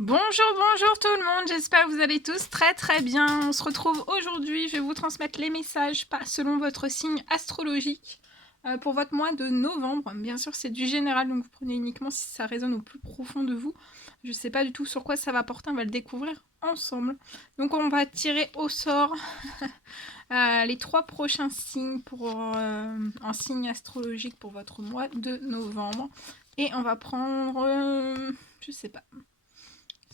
Bonjour, bonjour tout le monde, j'espère que vous allez tous très bien. On se retrouve aujourd'hui, je vais vous transmettre les messages selon votre signe astrologique pour votre mois de novembre. Bien sûr c'est du général, donc vous prenez uniquement si ça résonne au plus profond de vous. Je ne sais pas du tout sur quoi ça va porter, on va le découvrir ensemble. Donc on va tirer au sort les 3 prochains signes pour un signe astrologique pour votre mois de novembre. Et on va prendre, je sais pas,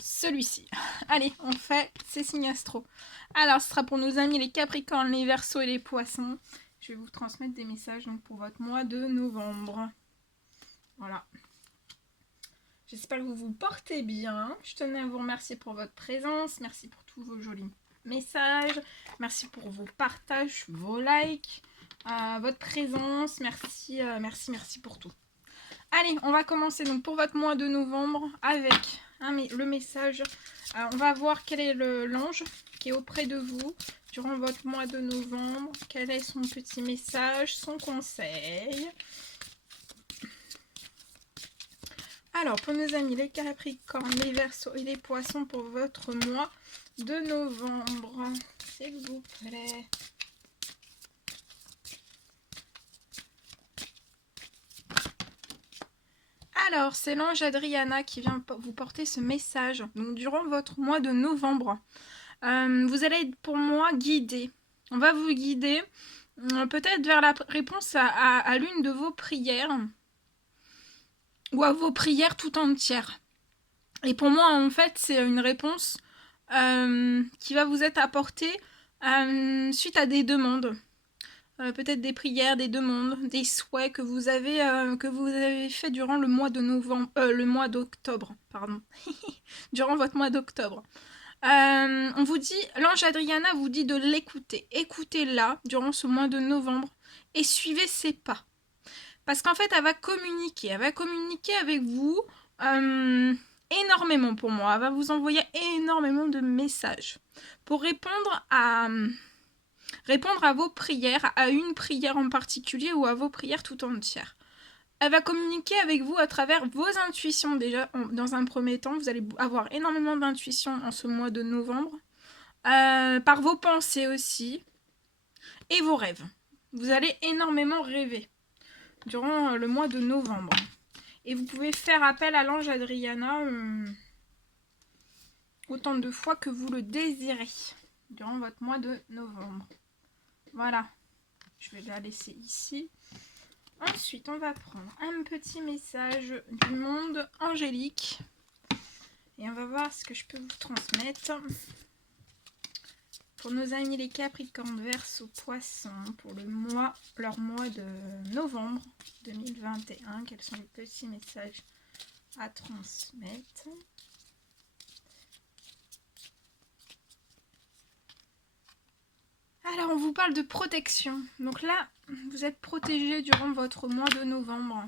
celui-ci. Allez, on fait ces signes astro. Alors, ce sera pour nos amis les Capricornes, les Verseaux et les Poissons. Je vais vous transmettre des messages donc, pour votre mois de novembre. Voilà. J'espère que vous vous portez bien. Je tenais à vous remercier pour votre présence. Merci pour tous vos jolis messages. Merci pour vos partages, vos likes, votre présence. Merci, merci pour tout. Allez, on va commencer donc pour votre mois de novembre avec le message. On va voir quel est l'ange qui est auprès de vous durant votre mois de novembre. Quel est son petit message, son conseil. Alors, pour nos amis les Capricornes, les Verseaux et les Poissons pour votre mois de novembre, s'il vous plaît. Alors, c'est l'ange Adriana qui vient vous porter ce message. Donc, durant votre mois de novembre, vous allez être pour moi guidé. On va vous guider peut-être vers la réponse à l'une de vos prières ou à vos prières tout entières. Et pour moi, en fait, c'est une réponse qui va vous être apportée suite à des demandes. Peut-être des prières, des demandes, des souhaits que vous avez fait durant le mois de novembre, le mois d'octobre, pardon, durant votre mois d'octobre. On vous dit, l'ange Adriana vous dit de l'écouter. Écoutez-la durant ce mois de novembre et suivez ses pas. Parce qu'en fait, elle va communiquer avec vous énormément pour moi. Elle va vous envoyer énormément de messages pour répondre à vos prières, à une prière en particulier ou à vos prières tout entières. Elle va communiquer avec vous à travers vos intuitions déjà. Dans un premier temps, vous allez avoir énormément d'intuitions en ce mois de novembre. Par vos pensées aussi. Et vos rêves. Vous allez énormément rêver durant le mois de novembre. Et vous pouvez faire appel à l'ange Adriana autant de fois que vous le désirez durant votre mois de novembre. Voilà. Je vais la laisser ici. Ensuite, on va prendre un petit message du monde angélique. Et on va voir ce que je peux vous transmettre. Pour nos amis les Capricornes, Verseaux, Poissons, pour leur mois de novembre 2021, quels sont les petits messages à transmettre? Alors, on vous parle de protection. Donc là, vous êtes protégé durant votre mois de novembre.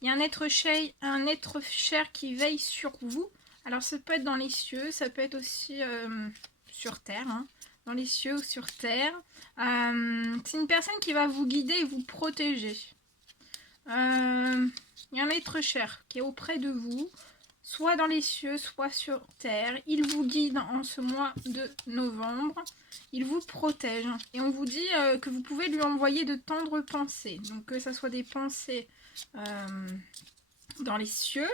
Il y a un être cher qui veille sur vous. Alors, ça peut être dans les cieux, ça peut être aussi sur terre, hein, dans les cieux ou sur terre. C'est une personne qui va vous guider et vous protéger. Il y a un être cher qui est auprès de vous, soit dans les cieux, soit sur terre. Il vous guide en ce mois de novembre. Il vous protège. Et on vous dit que vous pouvez lui envoyer de tendres pensées. Donc que ce soit des pensées dans les cieux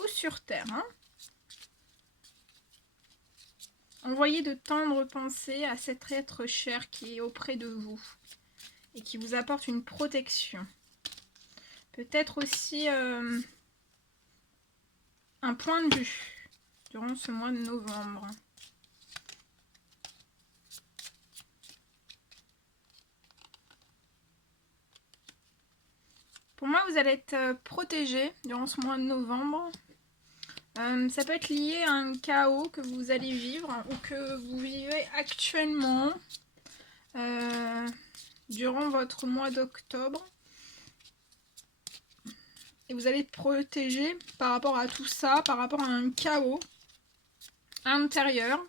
ou sur terre. Hein. Envoyez de tendres pensées à cet être cher qui est auprès de vous et qui vous apporte une protection. Peut-être aussi un point de vue durant ce mois de novembre. Pour moi, vous allez être protégé durant ce mois de novembre. Ça peut être lié à un chaos que vous allez vivre ou que vous vivez actuellement durant votre mois d'octobre. Et vous allez être protégé par rapport à tout ça, par rapport à un chaos intérieur,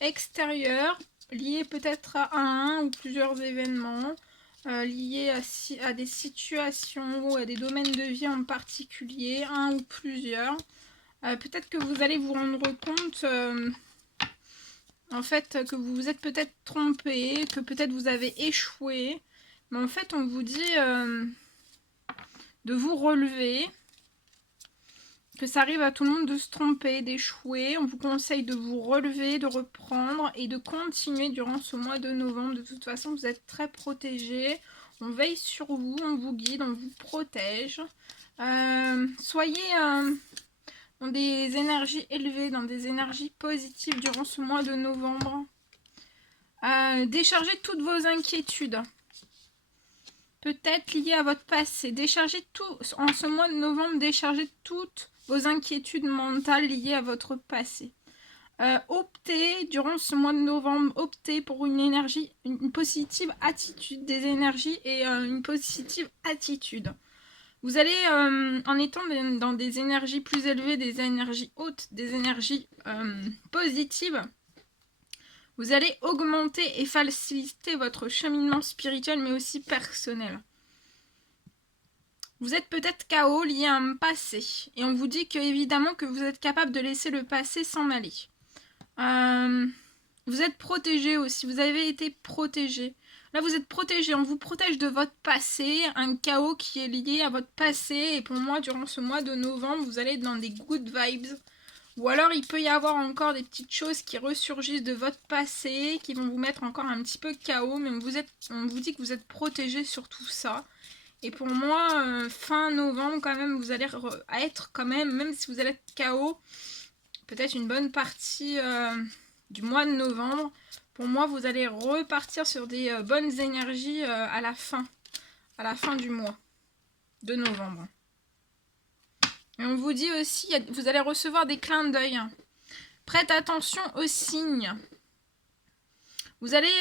extérieur, lié peut-être à un ou plusieurs événements, liés à des situations ou à des domaines de vie en particulier, un ou plusieurs. Peut-être que vous allez vous rendre compte, en fait, que vous vous êtes peut-être trompé, que peut-être vous avez échoué. Mais en fait, on vous dit de vous relever, que ça arrive à tout le monde de se tromper, d'échouer. On vous conseille de vous relever, de reprendre et de continuer durant ce mois de novembre. De toute façon, vous êtes très protégés. On veille sur vous, on vous guide, on vous protège. Soyez dans des énergies élevées, dans des énergies positives durant ce mois de novembre. Déchargez toutes vos inquiétudes. Peut-être liées à votre passé. Déchargez tout, en ce mois de novembre, déchargez toutes vos inquiétudes mentales liées à votre passé. Optez, durant ce mois de novembre, optez pour une énergie, une positive attitude, des énergies et une positive attitude. Vous allez, en étant dans des énergies plus élevées, des énergies hautes, des énergies positives, vous allez augmenter et faciliter votre cheminement spirituel, mais aussi personnel. Vous êtes peut-être KO lié à un passé. Et on vous dit que, évidemment, que vous êtes capable de laisser le passé s'en aller. Vous êtes protégé aussi. Vous avez été protégé. Là, vous êtes protégé. On vous protège de votre passé. Un chaos qui est lié à votre passé. Et pour moi, durant ce mois de novembre, vous allez être dans des good vibes. Ou alors, il peut y avoir encore des petites choses qui ressurgissent de votre passé, qui vont vous mettre encore un petit peu KO. Mais on vous dit que vous êtes protégé sur tout ça. Et pour moi, fin novembre, quand même, vous allez être quand même si vous allez être KO, peut-être une bonne partie du mois de novembre. Pour moi, vous allez repartir sur des bonnes énergies à la fin du mois de novembre. Et on vous dit aussi, vous allez recevoir des clins d'œil. Prête attention aux signes. Vous allez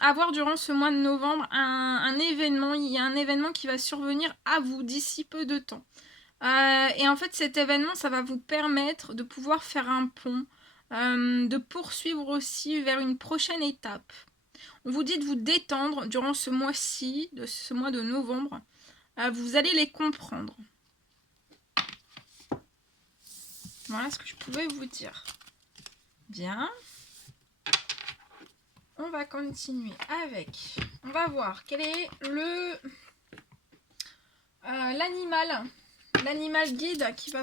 avoir durant ce mois de novembre un événement. Il y a un événement qui va survenir à vous d'ici peu de temps. Et en fait, cet événement, ça va vous permettre de pouvoir faire un pont, de poursuivre aussi vers une prochaine étape. On vous dit de vous détendre durant ce mois-ci, de ce mois de novembre. Vous allez les comprendre. Voilà ce que je pouvais vous dire. Bien. On va continuer avec... On va voir quel est l'animal guide qui va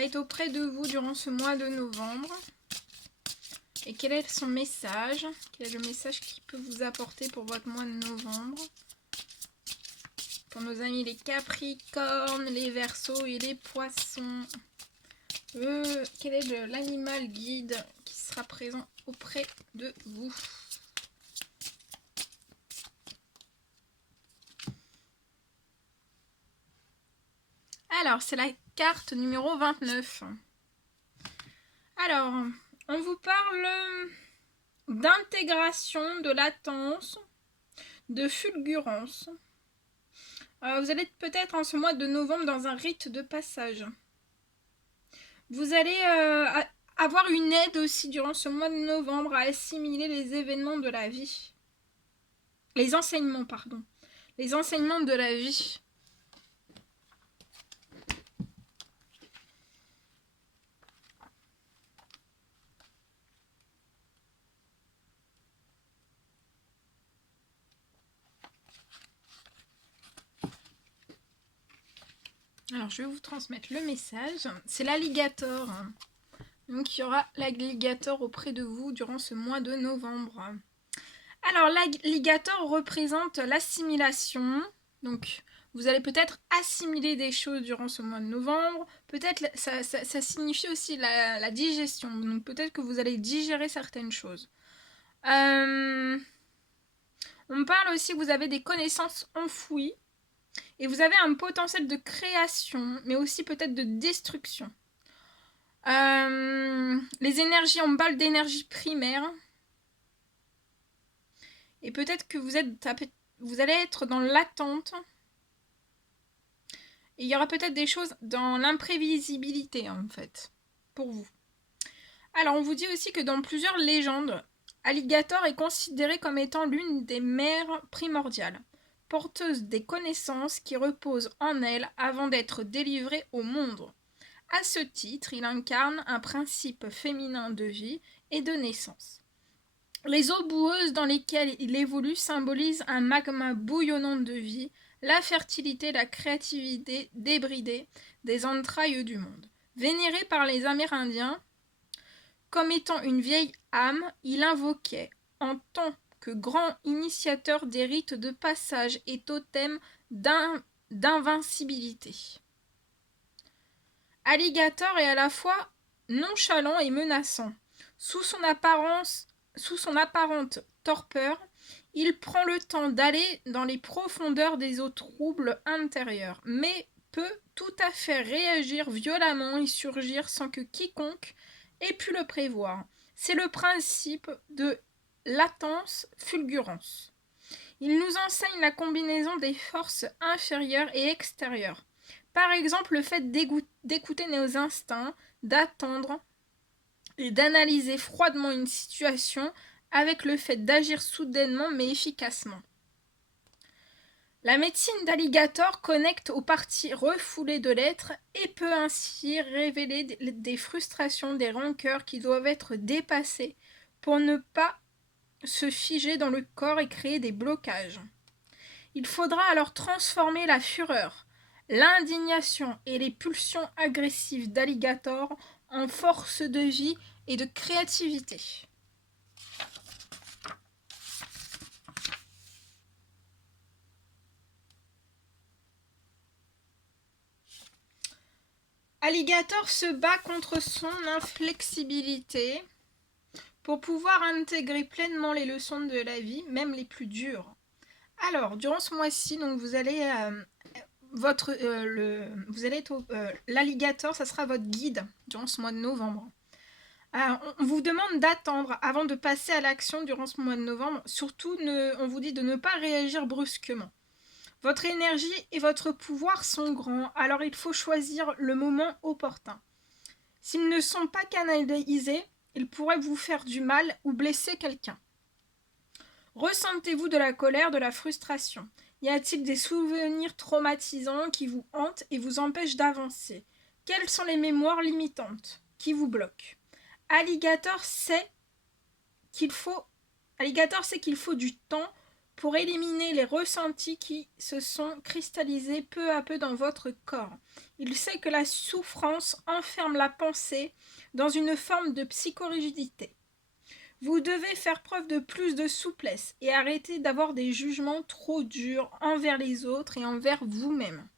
être auprès de vous durant ce mois de novembre. Et quel est son message? Quel est le message qu'il peut vous apporter pour votre mois de novembre? Pour nos amis les Capricornes, les Verseaux et les Poissons. Quel est l'animal guide qui sera présent auprès de vous? Alors, c'est la carte numéro 29. Alors, on vous parle d'intégration, de latence, de fulgurance. Vous allez peut-être en ce mois de novembre dans un rite de passage. Vous allez avoir une aide aussi durant ce mois de novembre à assimiler les événements de la vie. Les enseignements, pardon. Les enseignements de la vie. Alors, je vais vous transmettre le message. C'est l'alligator. Donc, il y aura l'alligator auprès de vous durant ce mois de novembre. Alors, l'alligator représente l'assimilation. Donc, vous allez peut-être assimiler des choses durant ce mois de novembre. Peut-être, ça signifie aussi la digestion. Donc, peut-être que vous allez digérer certaines choses. On parle aussi que vous avez des connaissances enfouies. Et vous avez un potentiel de création, mais aussi peut-être de destruction. Les énergies, on parle d'énergie primaire. Et peut-être que vous allez être dans l'attente. Et il y aura peut-être des choses dans l'imprévisibilité, en fait, pour vous. Alors, on vous dit aussi que dans plusieurs légendes, Alligator est considéré comme étant l'une des mères primordiales, porteuse des connaissances qui reposent en elle avant d'être délivrée au monde. À ce titre, il incarne un principe féminin de vie et de naissance. Les eaux boueuses dans lesquelles il évolue symbolisent un magma bouillonnant de vie, la fertilité, la créativité débridée des entrailles du monde. Vénéré par les Amérindiens comme étant une vieille âme, il invoquait, en tant que grand initiateur des rites de passage et totem d'invincibilité. Alligator est à la fois nonchalant et menaçant. Sous son apparente torpeur, il prend le temps d'aller dans les profondeurs des eaux troubles intérieures, mais peut tout à fait réagir violemment et surgir sans que quiconque ait pu le prévoir. C'est le principe de latence-fulgurance. Il nous enseigne la combinaison des forces inférieures et extérieures. Par exemple, le fait d'écouter nos instincts, d'attendre et d'analyser froidement une situation avec le fait d'agir soudainement mais efficacement. La médecine d'Alligator connecte aux parties refoulées de l'être et peut ainsi révéler des frustrations, des rancœurs qui doivent être dépassées pour ne pas se figer dans le corps et créer des blocages. Il faudra alors transformer la fureur, l'indignation et les pulsions agressives d'Alligator en force de vie et de créativité. Alligator se bat contre son inflexibilité pour pouvoir intégrer pleinement les leçons de la vie, même les plus dures. Alors, durant ce mois-ci, donc vous allez l'alligator, ça sera votre guide durant ce mois de novembre. On vous demande d'attendre avant de passer à l'action durant ce mois de novembre. Surtout, on vous dit de ne pas réagir brusquement. Votre énergie et votre pouvoir sont grands, alors il faut choisir le moment opportun. S'ils ne sont pas canalisés, ils pourraient vous faire du mal ou blesser quelqu'un. Ressentez-vous de la colère, de la frustration? Y a-t-il des souvenirs traumatisants qui vous hantent et vous empêchent d'avancer? Quelles sont les mémoires limitantes qui vous bloquent? Alligator sait qu'il faut du temps pour éliminer les ressentis qui se sont cristallisés peu à peu dans votre corps. Il sait que la souffrance enferme la pensée dans une forme de psychorigidité. Vous devez faire preuve de plus de souplesse et arrêter d'avoir des jugements trop durs envers les autres et envers vous-même.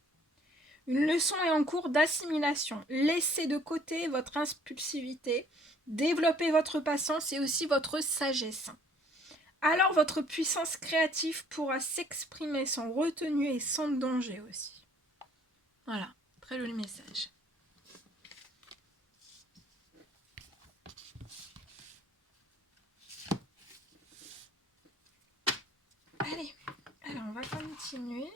Une leçon est en cours d'assimilation. Laissez de côté votre impulsivité, développez votre patience et aussi votre sagesse. Alors votre puissance créative pourra s'exprimer sans retenue et sans danger aussi. Voilà, très joli message. Allez, alors on va continuer.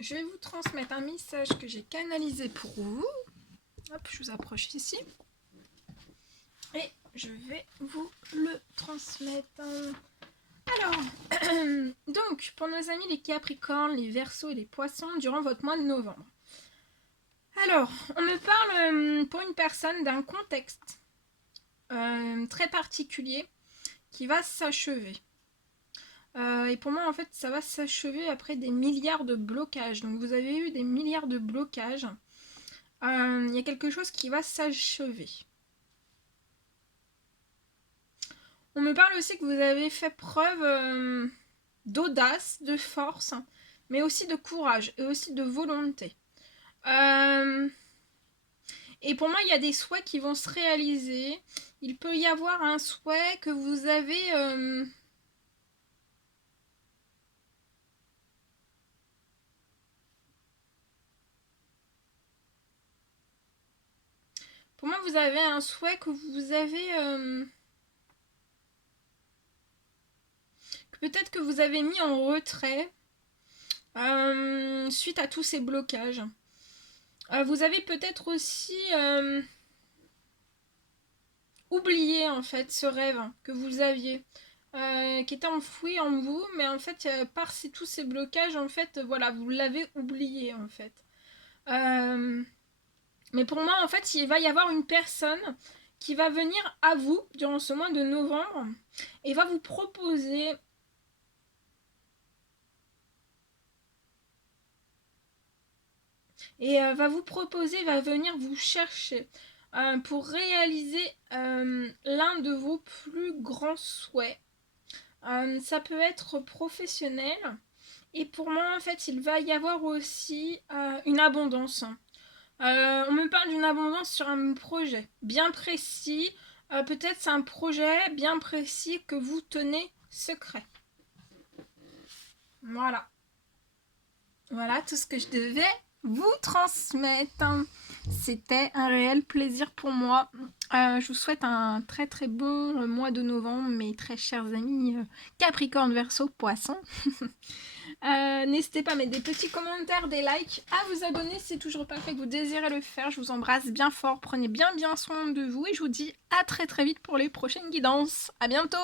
Je vais vous transmettre un message que j'ai canalisé pour vous. Hop, je vous approche ici. Et je vais vous le transmettre. Alors, donc, pour nos amis les Capricornes, les Verseaux et les Poissons, durant votre mois de novembre. Alors, on me parle pour une personne d'un contexte très particulier qui va s'achever. Et pour moi, en fait, ça va s'achever après des milliards de blocages. Donc, vous avez eu des milliards de blocages. Il y a quelque chose qui va s'achever. On me parle aussi que vous avez fait preuve d'audace, de force, mais aussi de courage et aussi de volonté. Et pour moi, il y a des souhaits qui vont se réaliser. Il peut y avoir un souhait que vous avez... Pour moi, vous avez un souhait que vous avez... Peut-être que vous avez mis en retrait suite à tous ces blocages. Vous avez peut-être aussi oublié en fait ce rêve que vous aviez. qui était enfoui en vous, mais en fait, par tous ces blocages, en fait, voilà, vous l'avez oublié, en fait. Mais pour moi, en fait, il va y avoir une personne qui va venir à vous durant ce mois de novembre et va vous proposer va venir vous chercher pour réaliser l'un de vos plus grands souhaits. Ça peut être professionnel. Et pour moi, en fait, il va y avoir aussi une abondance. On me parle d'une abondance sur un projet bien précis. Peut-être c'est un projet bien précis que vous tenez secret. Voilà. Voilà tout ce que je devais vous transmettre. C'était un réel plaisir pour moi. Je vous souhaite un très très bon mois de novembre, mes très chers amis Capricorne, Verseau, Poisson. N'hésitez pas à mettre des petits commentaires, des likes, à vous abonner si c'est toujours pas fait que vous désirez le faire. Je vous embrasse bien fort, prenez bien soin de vous et je vous dis à très très vite pour les prochaines guidances. À bientôt!